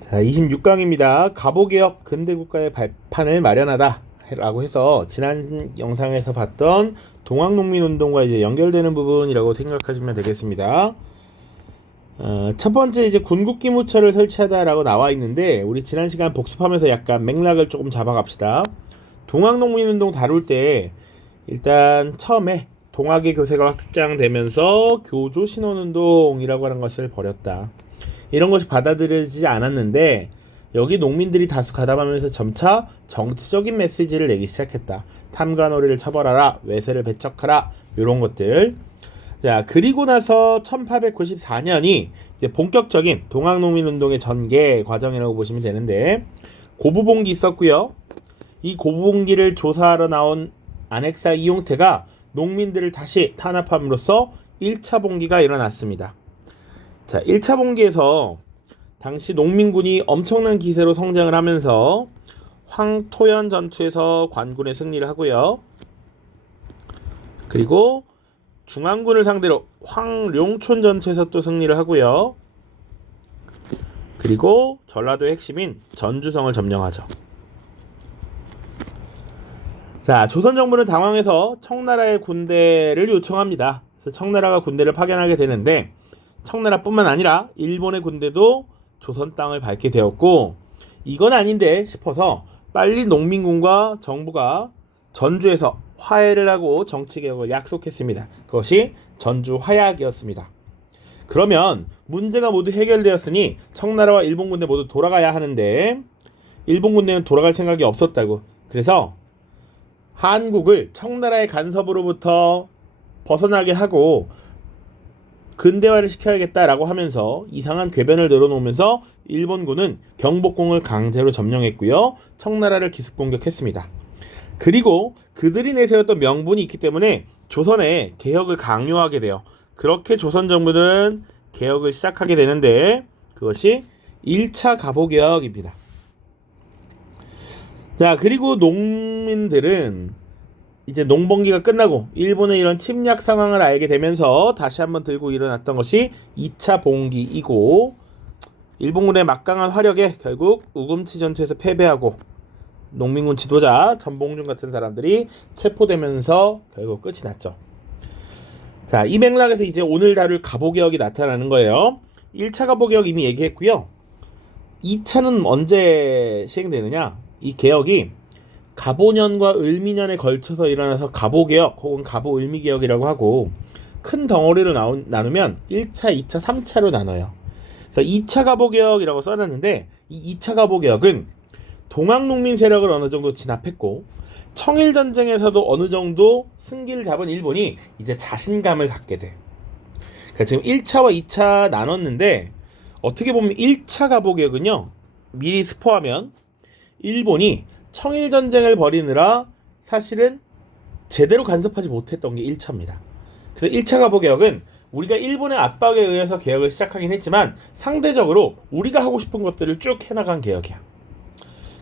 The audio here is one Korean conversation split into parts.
자, 26강입니다. 가보개혁 근대국가의 발판을 마련하다 라고 해서 지난 영상에서 봤던 동학농민운동과 이제 연결되는 부분이라고 생각하시면 되겠습니다. 첫 번째 이제 군국기무처를 설치하다라고 나와 있는데, 우리 지난 시간 복습하면서 약간 맥락을 조금 잡아갑시다. 동학농민운동 다룰 때 일단 처음에 동학의 교세가 확장되면서 교조신원운동이라고 하는 것을 벌였다. 이런 것이 받아들여지지 않았는데, 여기 농민들이 다수 가담하면서 점차 정치적인 메시지를 내기 시작했다. 탐관오리를 처벌하라, 외세를 배척하라, 이런 것들. 자, 그리고 나서 1894년이 이제 본격적인 동학농민운동의 전개 과정이라고 보시면 되는데, 고부봉기 있었고요. 이 고부봉기를 조사하러 나온 안핵사 이용태가 농민들을 다시 탄압함으로써 1차 봉기가 일어났습니다. 자, 1차 봉기에서 당시 농민군이 엄청난 기세로 성장을 하면서 황토연 전투에서 관군의 승리를 하고요. 그리고 중앙군을 상대로 황룡촌 전투에서 또 승리를 하고요. 그리고 전라도의 핵심인 전주성을 점령하죠. 자, 조선 정부는 당황해서 청나라의 군대를 요청합니다. 그래서 청나라가 군대를 파견하게 되는데, 청나라뿐만 아니라 일본의 군대도 조선 땅을 밟게 되었고, 이건 아닌데 싶어서 빨리 농민군과 정부가 전주에서 화해를 하고 정치개혁을 약속했습니다. 그것이 전주 화약이었습니다. 그러면 문제가 모두 해결되었으니 청나라와 일본 군대 모두 돌아가야 하는데, 일본 군대는 돌아갈 생각이 없었다고. 그래서 한국을 청나라의 간섭으로부터 벗어나게 하고 근대화를 시켜야겠다라고 하면서 이상한 궤변을 늘어놓으면서 일본군은 경복궁을 강제로 점령했고요. 청나라를 기습 공격했습니다. 그리고 그들이 내세웠던 명분이 있기 때문에 조선에 개혁을 강요하게 돼요. 그렇게 조선 정부는 개혁을 시작하게 되는데, 그것이 1차 가보개혁입니다. 자, 그리고 농민들은 이제 농번기가 끝나고 일본의 이런 침략 상황을 알게 되면서 다시 한번 들고 일어났던 것이 2차 봉기이고, 일본군의 막강한 화력에 결국 우금치 전투에서 패배하고 농민군 지도자 전봉준 같은 사람들이 체포되면서 결국 끝이 났죠. 자, 이 맥락에서 이제 오늘 다룰 가보개혁이 나타나는 거예요. 1차 가보개혁 이미 얘기했고요. 2차는 언제 시행되느냐? 이 개혁이 갑오년과 을미년에 걸쳐서 일어나서 갑오개혁 혹은 갑오을미개혁이라고 하고, 큰 덩어리로 나누면 1차, 2차, 3차로 나눠요. 그래서 2차 갑오개혁이라고 써놨는데, 이 2차 갑오개혁은 동학농민 세력을 어느 정도 진압했고, 청일전쟁에서도 어느 정도 승기를 잡은 일본이 이제 자신감을 갖게 돼. 그러니까 지금 1차와 2차 나눴는데, 어떻게 보면 1차 갑오개혁은요, 미리 스포하면 일본이 청일전쟁을 벌이느라 사실은 제대로 간섭하지 못했던 게 1차입니다. 그래서 1차 가보개혁은 우리가 일본의 압박에 의해서 개혁을 시작하긴 했지만 상대적으로 우리가 하고 싶은 것들을 쭉 해나간 개혁이야.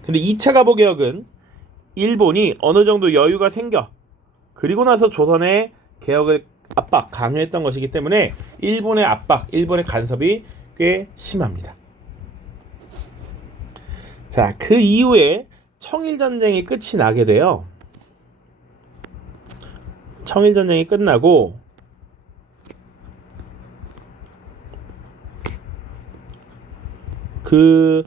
근데 2차 가보개혁은 일본이 어느 정도 여유가 생겨 그리고 나서 조선의 개혁을 압박, 강요했던 것이기 때문에 일본의 압박, 일본의 간섭이 꽤 심합니다. 자, 그 이후에 청일전쟁이 끝이 나게 돼요. 청일전쟁이 끝나고 그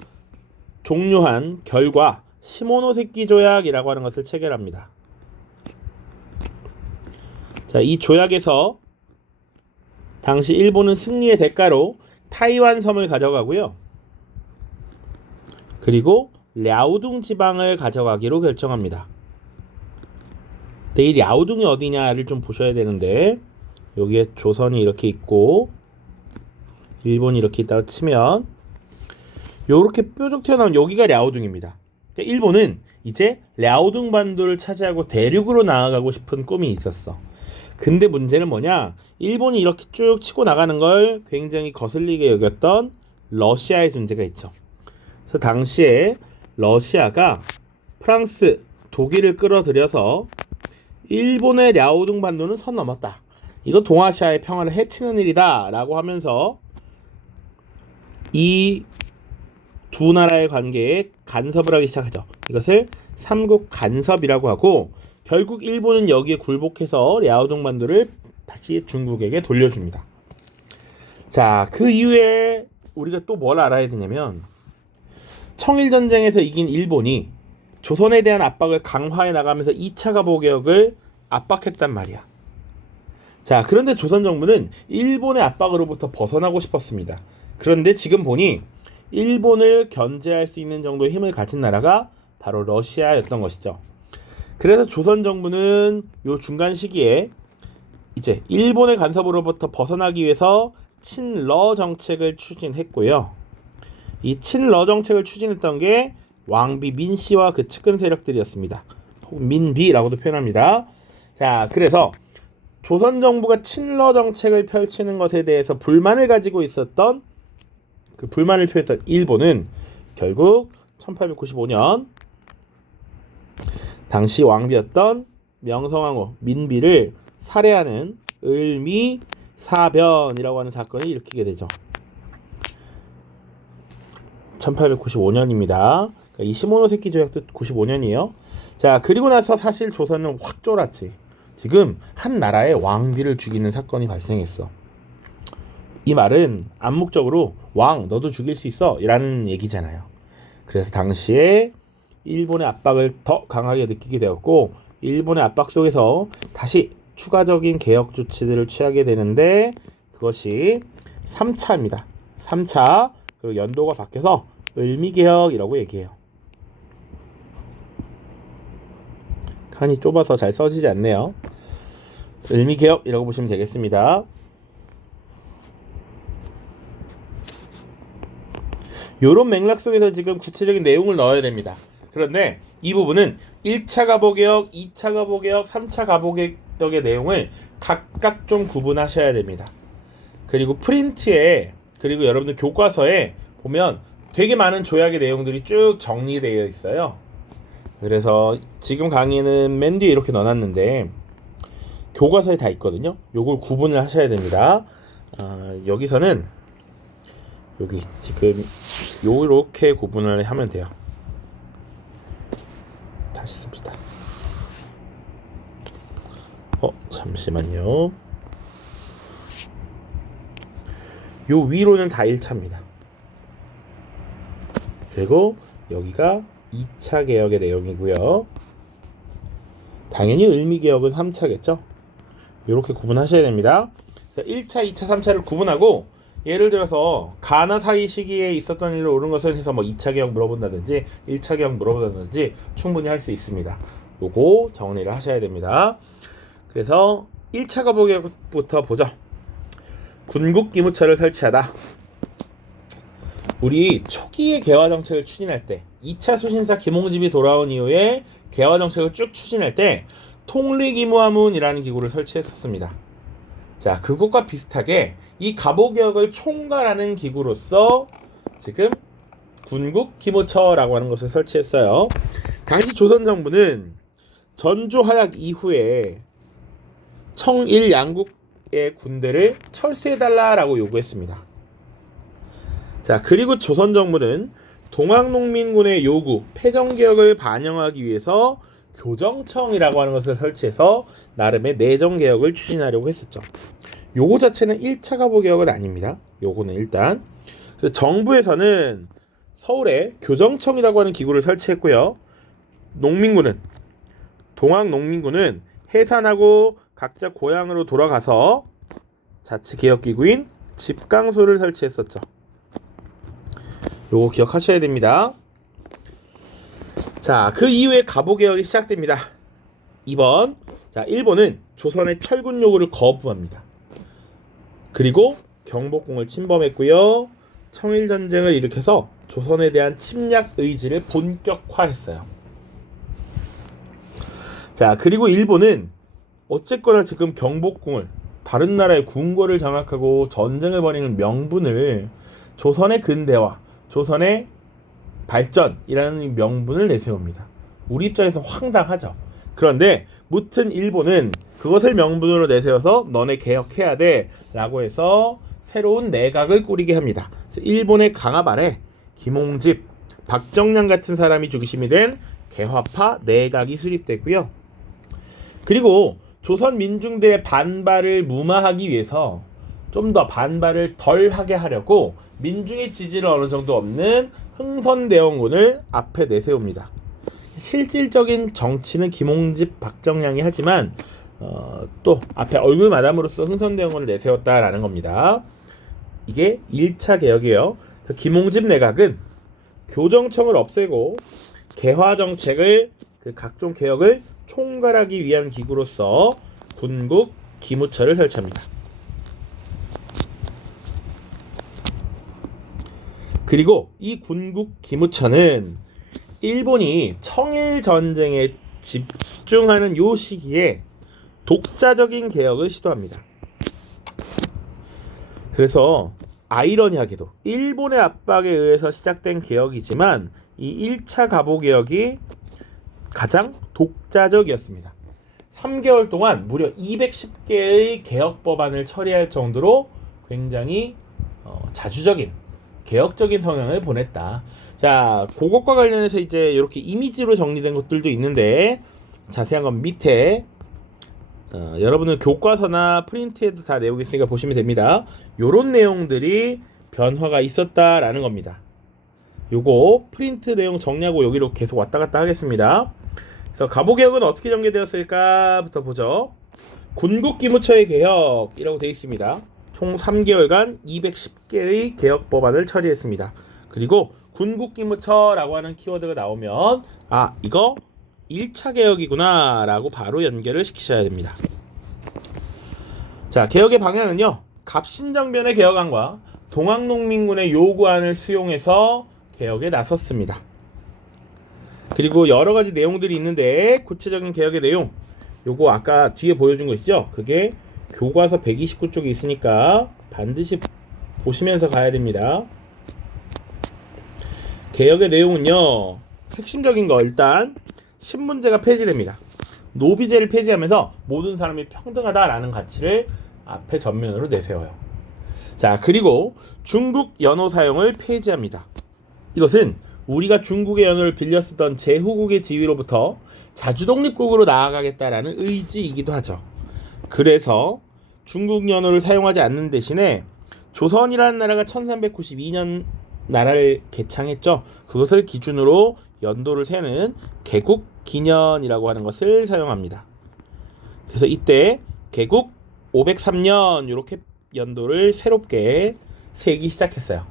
종료한 결과 시모노세키 조약이라고 하는 것을 체결합니다. 자, 이 조약에서 당시 일본은 승리의 대가로 타이완 섬을 가져가고요. 그리고 랴오둥 지방을 가져가기로 결정합니다. 근데 이 랴오둥이 어디냐를 좀 보셔야 되는데, 여기에 조선이 이렇게 있고 일본이 이렇게 있다고 치면 요렇게 뾰족 튀어나온 여기가 랴오둥입니다. 그러니까 일본은 이제 랴오둥 반도를 차지하고 대륙으로 나아가고 싶은 꿈이 있었어. 근데 문제는 뭐냐? 일본이 이렇게 쭉 치고 나가는 걸 굉장히 거슬리게 여겼던 러시아의 존재가 있죠. 그래서 당시에 러시아가 프랑스, 독일을 끌어들여서 일본의 랴오둥 반도는 선 넘었다. 이거 동아시아의 평화를 해치는 일이다 라고 하면서 이 두 나라의 관계에 간섭을 하기 시작하죠. 이것을 삼국 간섭이라고 하고 결국 일본은 여기에 굴복해서 랴오동반도를 다시 중국에게 돌려줍니다. 자, 그 이후에 우리가 또 뭘 알아야 되냐면 청일전쟁에서 이긴 일본이 조선에 대한 압박을 강화해 나가면서 2차 가보개혁을 압박했단 말이야. 자, 그런데 조선 정부는 일본의 압박으로부터 벗어나고 싶었습니다. 그런데 지금 보니 일본을 견제할 수 있는 정도의 힘을 가진 나라가 바로 러시아였던 것이죠. 그래서 조선 정부는 요 중간 시기에 이제 일본의 간섭으로부터 벗어나기 위해서 친러 정책을 추진했고요. 이 친러 정책을 추진했던 게 왕비 민씨와 그 측근 세력들이었습니다. 민비라고도 표현합니다. 자, 그래서 조선 정부가 친러 정책을 펼치는 것에 대해서 불만을 가지고 있었던 그 불만을 표했던 일본은 결국 1895년 당시 왕비였던 명성황후 민비를 살해하는 을미사변이라고 하는 사건을 일으키게 되죠. 1895년입니다. 그러니까 이 시모노세키 조약도 95년이에요. 자, 그리고 나서 사실 조선은 확 쫄았지. 지금 한 나라의 왕비를 죽이는 사건이 발생했어. 이 말은 암묵적으로 왕 너도 죽일 수 있어 이라는 얘기잖아요. 그래서 당시에 일본의 압박을 더 강하게 느끼게 되었고 일본의 압박 속에서 다시 추가적인 개혁 조치들을 취하게 되는데 그것이 3차입니다. 3차 그리고 연도가 바뀌어서 을미개혁이라고 얘기해요. 칸이 좁아서 잘 써지지 않네요. 을미개혁이라고 보시면 되겠습니다. 요런 맥락 속에서 지금 구체적인 내용을 넣어야 됩니다. 그런데 이 부분은 1차 가보개혁, 2차 가보개혁, 3차 가보개혁의 내용을 각각 좀 구분하셔야 됩니다. 그리고 프린트에 그리고 여러분들 교과서에 보면 되게 많은 조약의 내용들이 쭉 정리되어 있어요. 그래서 지금 강의는 맨 뒤에 이렇게 넣어놨는데 교과서에 다 있거든요. 요걸 구분을 하셔야 됩니다. 여기서는 여기 지금 요렇게 구분을 하면 돼요. 다시 씁시다. 잠시만요. 요 위로는 다 1차입니다. 그리고 여기가 2차 개혁의 내용이고요. 당연히 을미개혁은 3차겠죠. 이렇게 구분하셔야 됩니다. 1차, 2차, 3차를 구분하고 예를 들어서 가나 사이 시기에 있었던 일을 옳은 것을 해서 뭐 2차 개혁 물어본다든지 1차 개혁 물어본다든지 충분히 할 수 있습니다. 요거 정리를 하셔야 됩니다. 그래서 1차 가보개혁부터 보죠. 군국 기무처를 설치하다. 우리 초기의 개화정책을 추진할 때 2차 수신사 김홍집이 돌아온 이후에 개화정책을 쭉 추진할 때 통리기무하문이라는 기구를 설치했었습니다. 자, 그것과 비슷하게 이 가보개혁을 총괄하는 기구로서 지금 군국기무처라고 하는 것을 설치했어요. 당시 조선 정부는 전주 하약 이후에 청일 양국의 군대를 철수해달라라고 요구했습니다. 자, 그리고 조선 정부는 동학농민군의 요구, 패정개혁을 반영하기 위해서 교정청이라고 하는 것을 설치해서 나름의 내정개혁을 추진하려고 했었죠. 요거 자체는 1차 가보개혁은 아닙니다. 요거는 일단 그래서 정부에서는 서울에 교정청이라고 하는 기구를 설치했고요. 동학농민군은 해산하고 각자 고향으로 돌아가서 자치개혁기구인 집강소를 설치했었죠. 요거 기억하셔야 됩니다. 자, 그 이후에 가보개혁이 시작됩니다. 2번. 자, 일본은 조선의 철군 요구를 거부합니다. 그리고 경복궁을 침범했고요. 청일전쟁을 일으켜서 조선에 대한 침략 의지를 본격화했어요. 자, 그리고 일본은 어쨌거나 지금 경복궁을 다른 나라의 궁궐을 장악하고 전쟁을 벌이는 명분을 조선의 근대화, 조선의 발전이라는 명분을 내세웁니다. 우리 입장에서 황당하죠. 그런데 무튼 일본은 그것을 명분으로 내세워서 너네 개혁해야 돼 라고 해서 새로운 내각을 꾸리게 합니다. 일본의 강압 아래 김홍집, 박정량 같은 사람이 중심이 된 개화파 내각이 수립됐고요. 그리고 조선 민중들의 반발을 무마하기 위해서 좀 더 반발을 덜 하게 하려고 민중의 지지를 어느 정도 얻는 흥선대원군을 앞에 내세웁니다. 실질적인 정치는 김홍집, 박정량이 하지만 또 앞에 얼굴 마담으로써 흥선대원군을 내세웠다라는 겁니다. 이게 1차 개혁이에요. 그래서 김홍집 내각은 교정청을 없애고 개화정책을 각종 개혁을 총괄하기 위한 기구로서 군국 기무처를 설치합니다. 그리고 이 군국 기무처는 일본이 청일 전쟁에 집중하는 요 시기에 독자적인 개혁을 시도합니다. 그래서 아이러니하게도 일본의 압박에 의해서 시작된 개혁이지만 이 1차 갑오 개혁이 가장 독자적이었습니다. 3개월 동안 무려 210개의 개혁 법안을 처리할 정도로 굉장히 자주적인 개혁적인 성향을 보냈다. 자, 그것과 관련해서 이제 이렇게 이미지로 정리된 것들도 있는데 자세한 건 밑에 여러분은 교과서나 프린트에도 다 내용이 있으니까 보시면 됩니다. 요런 내용들이 변화가 있었다라는 겁니다. 요거 프린트 내용 정리하고 여기로 계속 왔다 갔다 하겠습니다. 그래서 갑오개혁은 어떻게 전개되었을까부터 보죠. 군국기무처의 개혁이라고 되어 있습니다. 총 3개월간 210개의 개혁 법안을 처리했습니다. 그리고 군국기무처라고 하는 키워드가 나오면 이거 1차 개혁이구나 라고 바로 연결을 시키셔야 됩니다. 자, 개혁의 방향은요, 갑신정변의 개혁안과 동학농민군의 요구안을 수용해서 개혁에 나섰습니다. 그리고 여러가지 내용들이 있는데 구체적인 개혁의 내용, 요거 아까 뒤에 보여준 거 있죠? 그게 교과서 129쪽에 있으니까 반드시 보시면서 가야 됩니다. 개혁의 내용은요, 핵심적인 거 일단 신분제가 폐지됩니다. 노비제를 폐지하면서 모든 사람이 평등하다라는 가치를 앞에 전면으로 내세워요. 자, 그리고 중국 연호 사용을 폐지합니다. 이것은 우리가 중국의 연호를 빌려 쓰던 제후국의 지위로부터 자주독립국으로 나아가겠다라는 의지이기도 하죠. 그래서 중국 연호를 사용하지 않는 대신에 조선이라는 나라가 1392년 나라를 개창했죠. 그것을 기준으로 연도를 세는 개국기년이라고 하는 것을 사용합니다. 그래서 이때 개국 503년 이렇게 연도를 새롭게 세기 시작했어요.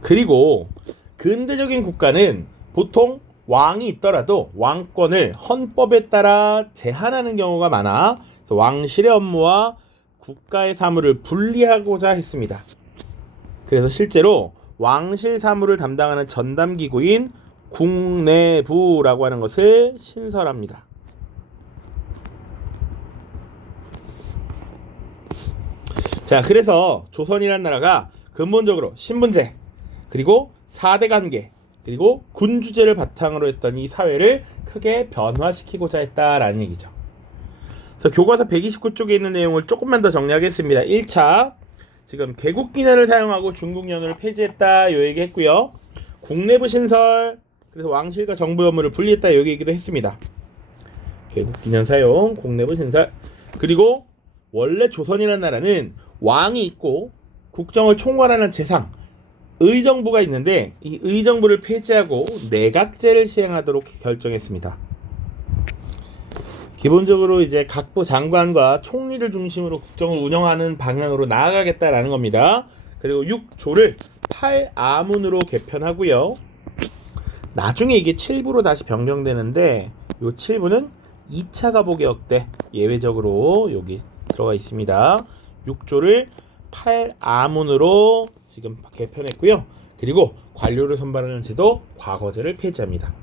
그리고 근대적인 국가는 보통 왕이 있더라도 왕권을 헌법에 따라 제한하는 경우가 많아 그래서 왕실의 업무와 국가의 사무를 분리하고자 했습니다. 그래서 실제로 왕실 사무를 담당하는 전담기구인 국내부라고 하는 것을 신설합니다. 자, 그래서 조선이라는 나라가 근본적으로 신분제, 그리고 4대 관계, 그리고 군주제를 바탕으로 했던 이 사회를 크게 변화시키고자 했다라는 얘기죠. 그래서 교과서 129쪽에 있는 내용을 조금만 더 정리하겠습니다. 1차, 지금 개국기년을 사용하고 중국연호를 폐지했다 요 얘기 했고요. 국내부 신설, 그래서 왕실과 정부 업무를 분리했다 요 얘기도 했습니다. 개국기년 사용, 국내부 신설. 그리고 원래 조선이라는 나라는 왕이 있고 국정을 총괄하는 재상, 의정부가 있는데 이 의정부를 폐지하고 내각제를 시행하도록 결정했습니다. 기본적으로 이제 각부 장관과 총리를 중심으로 국정을 운영하는 방향으로 나아가겠다라는 겁니다. 그리고 6조를 8아문으로 개편하고요. 나중에 이게 7부로 다시 변경되는데 이 7부는 2차 갑오개혁 때 예외적으로 여기 들어가 있습니다. 6조를 8아문으로 지금 개편했고요. 그리고 관료를 선발하는 제도 과거제를 폐지합니다.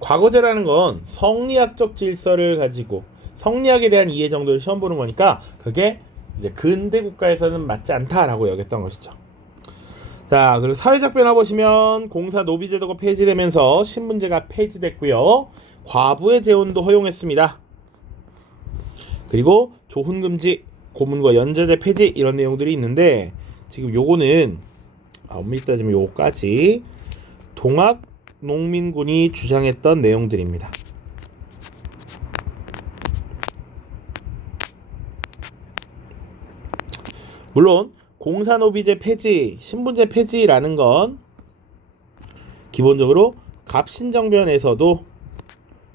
과거제라는 건 성리학적 질서를 가지고 성리학에 대한 이해 정도를 시험 보는 거니까 그게 이제 근대 국가에서는 맞지 않다라고 여겼던 것이죠. 자, 그리고 사회적 변화 보시면 공사 노비제도가 폐지되면서 신분제가 폐지됐고요. 과부의 재혼도 허용했습니다. 그리고 조훈금지, 고문과 연좌제 폐지 이런 내용들이 있는데 지금 요거는 엄밀히 따지면 요거까지 동학농민군이 주장했던 내용들입니다. 물론 공산노비제 폐지, 신분제 폐지라는 건 기본적으로 갑신정변에서도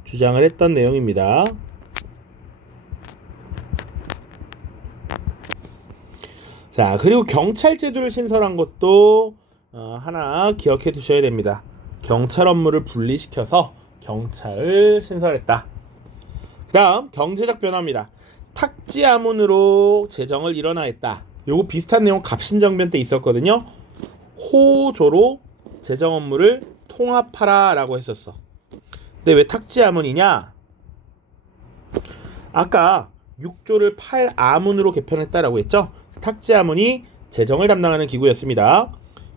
주장을 했던 내용입니다. 자, 그리고 경찰 제도를 신설한 것도 하나 기억해 두셔야 됩니다. 경찰 업무를 분리시켜서 경찰을 신설했다. 그 다음 경제적 변화입니다. 탁지아문으로 재정을 일원화했다. 요거 비슷한 내용 갑신정변 때 있었거든요. 호조로 재정 업무를 통합하라 라고 했었어. 근데 왜 탁지아문이냐? 아까 6조를 8아문으로 개편했다라고 했죠. 탁지아문이 재정을 담당하는 기구였습니다.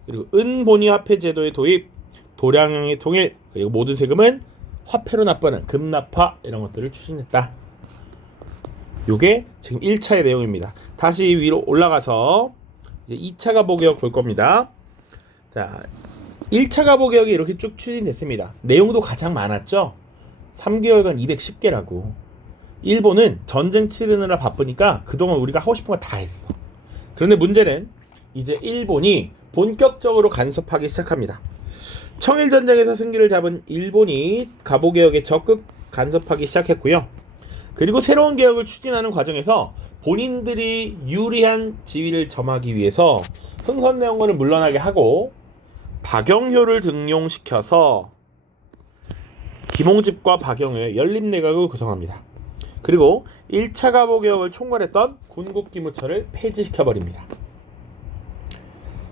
그리고 은본위 화폐 제도의 도입, 도량형의 통일, 그리고 모든 세금은 화폐로 납부하는 금납화 이런 것들을 추진했다. 요게 지금 1차의 내용입니다. 다시 위로 올라가서 이제 2차 가보개혁 볼 겁니다. 자, 1차 가보개혁이 이렇게 쭉 추진됐습니다. 내용도 가장 많았죠. 3개월간 210개라고. 일본은 전쟁 치르느라 바쁘니까 그동안 우리가 하고 싶은 거 다 했어. 그런데 문제는 이제 일본이 본격적으로 간섭하기 시작합니다. 청일전쟁에서 승기를 잡은 일본이 가보개혁에 적극 간섭하기 시작했고요. 그리고 새로운 개혁을 추진하는 과정에서 본인들이 유리한 지위를 점하기 위해서 흥선대원군을 물러나게 하고 박영효를 등용시켜서 김홍집과 박영효의 연립내각을 구성합니다. 그리고 1차 가보개혁을 총괄했던 군국기무처를 폐지시켜버립니다.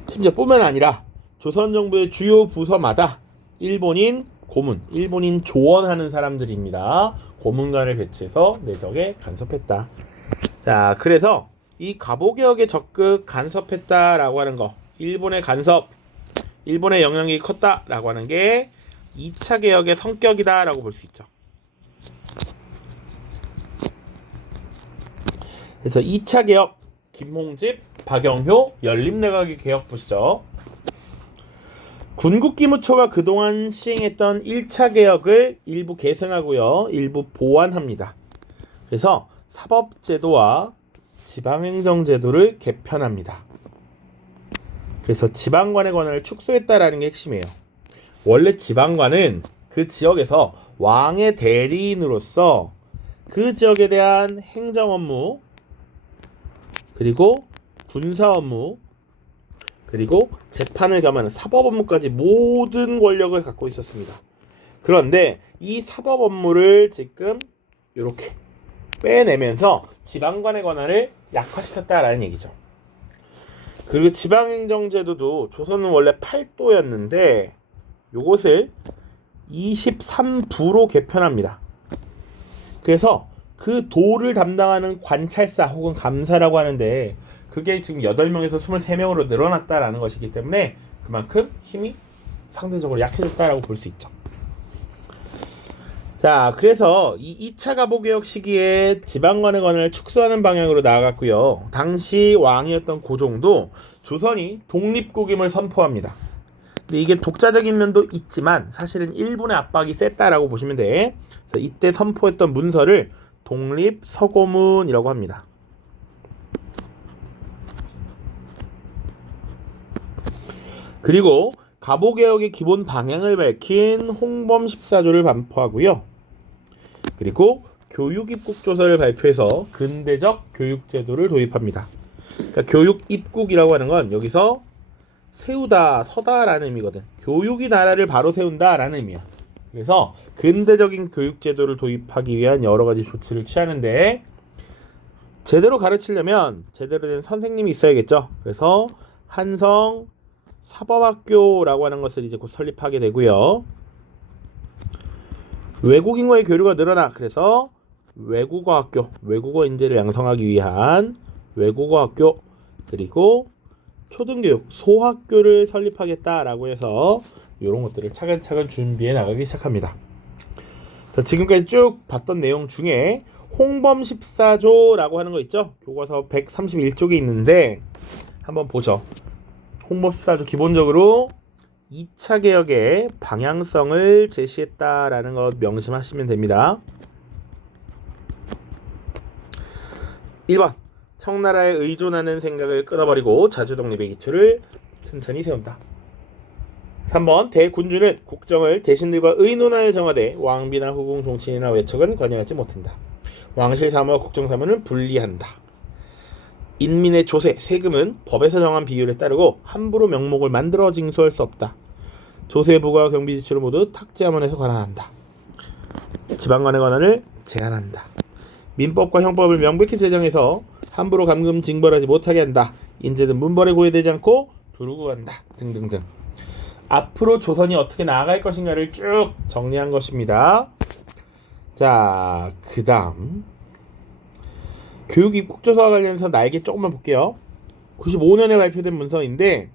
심지어 뿐만 아니라 조선정부의 주요 부서마다 일본인 고문, 일본인 조언하는 사람들입니다. 고문관을 배치해서 내적에 간섭했다. 자, 그래서 이 가보개혁에 적극 간섭했다라고 하는 거, 일본의 간섭, 일본의 영향이 컸다라고 하는 게 2차 개혁의 성격이다라고 볼 수 있죠. 그래서 2차 개혁, 김홍집, 박영효, 연립내각의 개혁 보시죠. 군국기무처가 그동안 시행했던 1차 개혁을 일부 계승하고요. 일부 보완합니다. 그래서 사법제도와 지방행정제도를 개편합니다. 그래서 지방관의 권한을 축소했다라는 게 핵심이에요. 원래 지방관은 그 지역에서 왕의 대리인으로서 그 지역에 대한 행정 업무, 그리고 군사 업무, 그리고 재판을 겸하는 사법 업무까지 모든 권력을 갖고 있었습니다. 그런데 이 사법 업무를 지금 이렇게 빼내면서 지방관의 권한을 약화시켰다라는 얘기죠. 그리고 지방행정제도도 조선은 원래 8도였는데 요것을 23부로 개편합니다. 그래서 그 도를 담당하는 관찰사 혹은 감사라고 하는데 그게 지금 8명에서 23명으로 늘어났다라는 것이기 때문에 그만큼 힘이 상대적으로 약해졌다라고 볼 수 있죠. 자, 그래서 이 2차 가보개혁 시기에 지방관의 권한을 축소하는 방향으로 나아갔고요. 당시 왕이었던 고종도 조선이 독립국임을 선포합니다. 근데 이게 독자적인 면도 있지만 사실은 일본의 압박이 셌다라고 보시면 돼. 그래서 이때 선포했던 문서를 독립서고문이라고 합니다. 그리고 가보개혁의 기본 방향을 밝힌 홍범 14조를 반포하고요. 그리고 교육입국조서를 발표해서 근대적 교육제도를 도입합니다. 그러니까 교육입국이라고 하는 건 여기서 세우다, 서다라는 의미거든. 교육이 나라를 바로 세운다라는 의미야. 그래서 근대적인 교육제도를 도입하기 위한 여러 가지 조치를 취하는데 제대로 가르치려면 제대로 된 선생님이 있어야겠죠. 그래서 한성 사법학교라고 하는 것을 이제 곧 설립하게 되고요. 외국인과의 교류가 늘어나 그래서 외국어학교, 외국어 인재를 양성하기 위한 외국어학교, 그리고 초등교육, 소학교를 설립하겠다라고 해서 이런 것들을 차근차근 준비해 나가기 시작합니다. 자, 지금까지 쭉 봤던 내용 중에 홍범 14조라고 하는 거 있죠? 교과서 131쪽에 있는데 한번 보죠. 홍범 14조 기본적으로 2차 개혁의 방향성을 제시했다라는 것 명심하시면 됩니다. 1번 청나라에 의존하는 생각을 끊어버리고 자주 독립의 기초를 튼튼히 세운다. 3번 대군주는 국정을 대신들과 의논하여 정하되 왕비나 후궁 종친이나 외척은 관여하지 못한다. 왕실 사무와 국정 사무는 분리한다. 인민의 조세, 세금은 법에서 정한 비율에 따르고 함부로 명목을 만들어 징수할 수 없다. 조세, 부과, 경비 지출을 모두 탁제함원에서 관할한다. 지방관의 권한을 제한한다. 민법과 형법을 명백히 제정해서 함부로 감금 징벌하지 못하게 한다. 인재는 문벌에 구애되지 않고 두르고 간다. 등등등. 앞으로 조선이 어떻게 나아갈 것인가를 쭉 정리한 것입니다. 자, 그 다음 교육 입국조사와 관련해서 날개 조금만 볼게요. 95년에 발표된 문서인데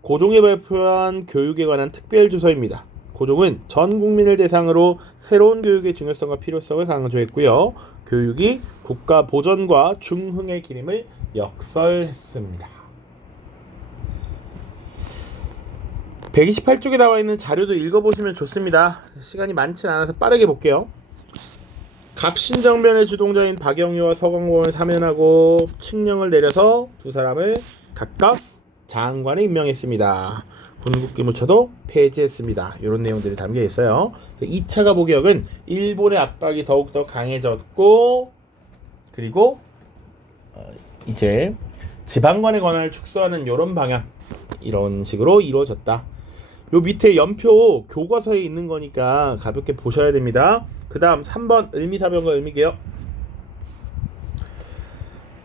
고종이 발표한 교육에 관한 특별조서입니다. 고종은 전 국민을 대상으로 새로운 교육의 중요성과 필요성을 강조했고요. 교육이 국가 보전과 중흥의 기림을 역설했습니다. 128쪽에 나와 있는 자료도 읽어보시면 좋습니다. 시간이 많진 않아서 빠르게 볼게요. 갑신정변의 주동자인 박영유와 서광공을 사면하고 칙령을 내려서 두 사람을 각각 장관에 임명했습니다. 군국기무처도 폐지했습니다. 이런 내용들이 담겨 있어요. 2차 가보개혁은 일본의 압박이 더욱더 강해졌고, 그리고 이제 지방관의 권한을 축소하는 이런 방향, 이런 식으로 이루어졌다. 요 밑에 연표 교과서에 있는 거니까 가볍게 보셔야 됩니다. 그 다음 3번 을미사변과 을미개혁.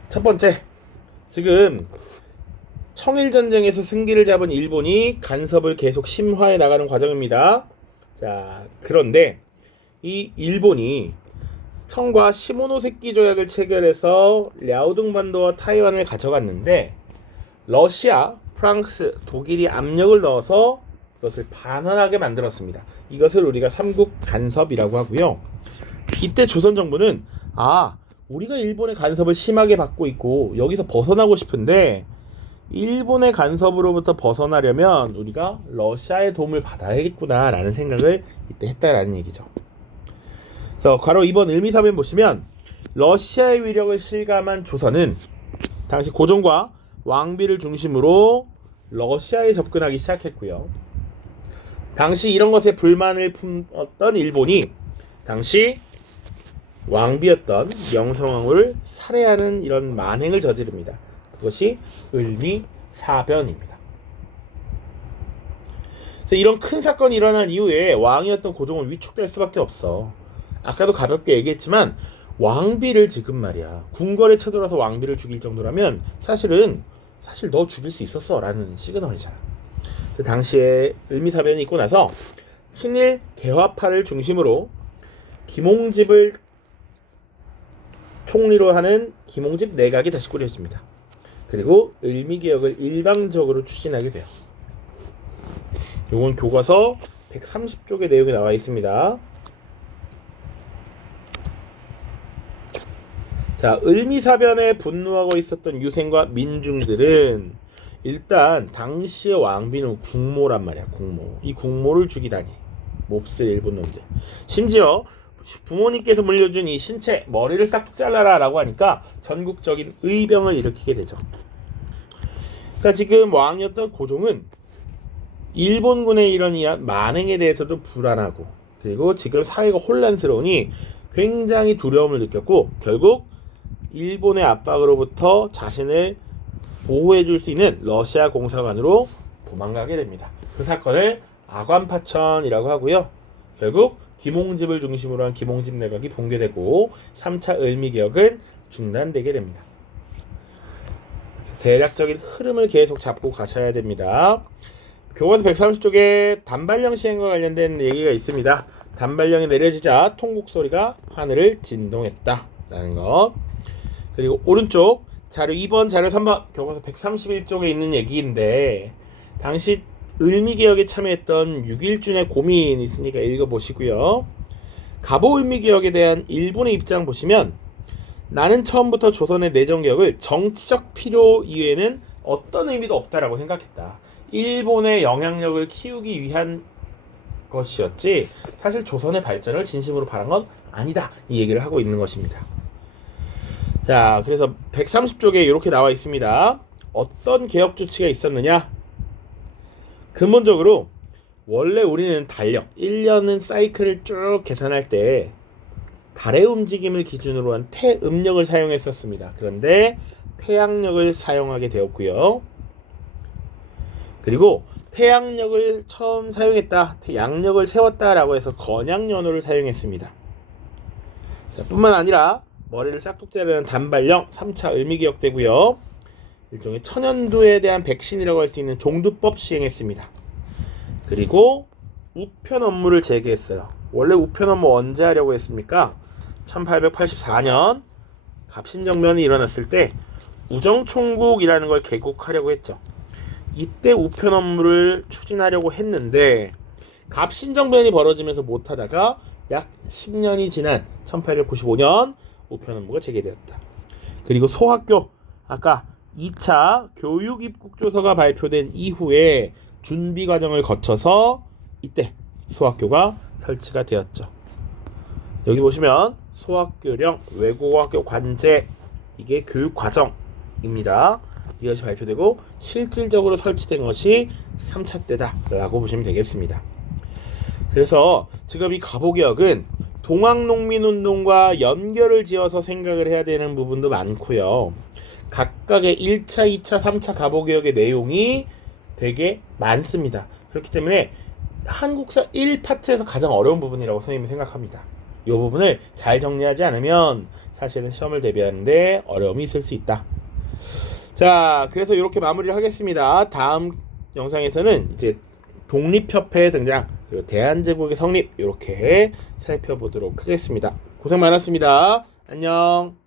첫 번째, 지금 청일전쟁에서 승기를 잡은 일본이 간섭을 계속 심화해 나가는 과정입니다. 자, 그런데 이 일본이 청과 시모노세키 조약을 체결해서 랴오둥반도와 타이완을 가져갔는데 러시아, 프랑스, 독일이 압력을 넣어서 그것을 반환하게 만들었습니다. 이것을 우리가 삼국 간섭이라고 하고요. 이때 조선 정부는 우리가 일본의 간섭을 심하게 받고 있고 여기서 벗어나고 싶은데 일본의 간섭으로부터 벗어나려면 우리가 러시아의 도움을 받아야겠구나 라는 생각을 이때 했다라는 얘기죠. 그래서 괄호 2번 을미사변 보시면 러시아의 위력을 실감한 조선은 당시 고종과 왕비를 중심으로 러시아에 접근하기 시작했고요. 당시 이런 것에 불만을 품었던 일본이 당시 왕비였던 명성황후를 살해하는 이런 만행을 저지릅니다. 그것이 을미사변입니다. 그래서 이런 큰 사건이 일어난 이후에 왕이었던 고종은 위축될 수밖에 없어. 아까도 가볍게 얘기했지만 왕비를 지금 말이야 궁궐에 쳐들어서 왕비를 죽일 정도라면 사실 너 죽일 수 있었어 라는 시그널이잖아. 그 당시에 을미사변이 있고 나서 친일 개화파를 중심으로 김홍집을 총리로 하는 김홍집 내각이 다시 꾸려집니다. 그리고 을미개혁을 일방적으로 추진하게 돼요. 요건 교과서 130쪽의 내용이 나와 있습니다. 자, 을미사변에 분노하고 있었던 유생과 민중들은 일단 당시의 왕비는 국모란 말이야. 국모. 이 국모를 죽이다니 몹쓸 일본 놈들. 심지어 부모님께서 물려준 이 신체 머리를 싹둑 잘라라 라고 하니까 전국적인 의병을 일으키게 되죠. 그러니까 지금 왕이었던 고종은 일본군의 이런 만행에 대해서도 불안하고 그리고 지금 사회가 혼란스러우니 굉장히 두려움을 느꼈고 결국 일본의 압박으로부터 자신을 보호해줄 수 있는 러시아 공사관으로 도망가게 됩니다. 그 사건을 아관파천이라고 하고요. 결국 김홍집을 중심으로 한 김홍집 내각이 붕괴되고 3차 을미개혁은 중단되게 됩니다. 대략적인 흐름을 계속 잡고 가셔야 됩니다. 교과서 130쪽에 단발령 시행과 관련된 얘기가 있습니다. 단발령이 내려지자 통곡소리가 하늘을 진동했다 라는 것. 그리고 오른쪽 자료 2번, 자료 3번 교과서 131쪽에 있는 얘기인데 당시 을미개혁에 참여했던 6일준의 고민이 있으니까 읽어보시고요. 갑오 을미개혁에 대한 일본의 입장 보시면 나는 처음부터 조선의 내정개혁을 정치적 필요 이외에는 어떤 의미도 없다라고 생각했다. 일본의 영향력을 키우기 위한 것이었지 사실 조선의 발전을 진심으로 바란 건 아니다 이 얘기를 하고 있는 것입니다. 자, 그래서 130쪽에 이렇게 나와 있습니다. 어떤 개혁 조치가 있었느냐? 근본적으로 원래 우리는 달력 1년은 사이클을 쭉 계산할 때 달의 움직임을 기준으로 한 태음력을 사용했었습니다. 그런데 태양력을 사용하게 되었고요. 그리고 태양력을 처음 사용했다, 양력을 세웠다라고 해서 건양연호를 사용했습니다. 자, 뿐만 아니라 머리를 싹둑 자르는 단발령 3차 을미기억되고요. 일종의 천연두에 대한 백신이라고 할 수 있는 종두법 시행했습니다. 그리고 우편 업무를 재개했어요. 원래 우편 업무 언제 하려고 했습니까? 1884년 갑신정변이 일어났을 때 우정총국이라는 걸 개국하려고 했죠. 이때 우편 업무를 추진하려고 했는데 갑신정변이 벌어지면서 못하다가 약 10년이 지난 1895년 우편 업무가 재개되었다. 그리고 소학교, 아까 2차 교육입국조서가 발표된 이후에 준비 과정을 거쳐서 이때 소학교가 설치가 되었죠. 여기 보시면 소학교령, 외국어학교 관제, 이게 교육 과정입니다. 이것이 발표되고 실질적으로 설치된 것이 3차 때다 라고 보시면 되겠습니다. 그래서 지금 이 갑오개혁은 동학농민운동과 연결을 지어서 생각을 해야 되는 부분도 많고요. 각각의 1차, 2차, 3차 갑오개혁의 내용이 되게 많습니다. 그렇기 때문에 한국사 1파트에서 가장 어려운 부분이라고 선생님은 생각합니다. 이 부분을 잘 정리하지 않으면 사실은 시험을 대비하는데 어려움이 있을 수 있다. 자, 그래서 이렇게 마무리를 하겠습니다. 다음 영상에서는 이제 독립협회의 등장, 그리고 대한제국의 성립 이렇게 살펴보도록 하겠습니다. 고생 많았습니다. 안녕.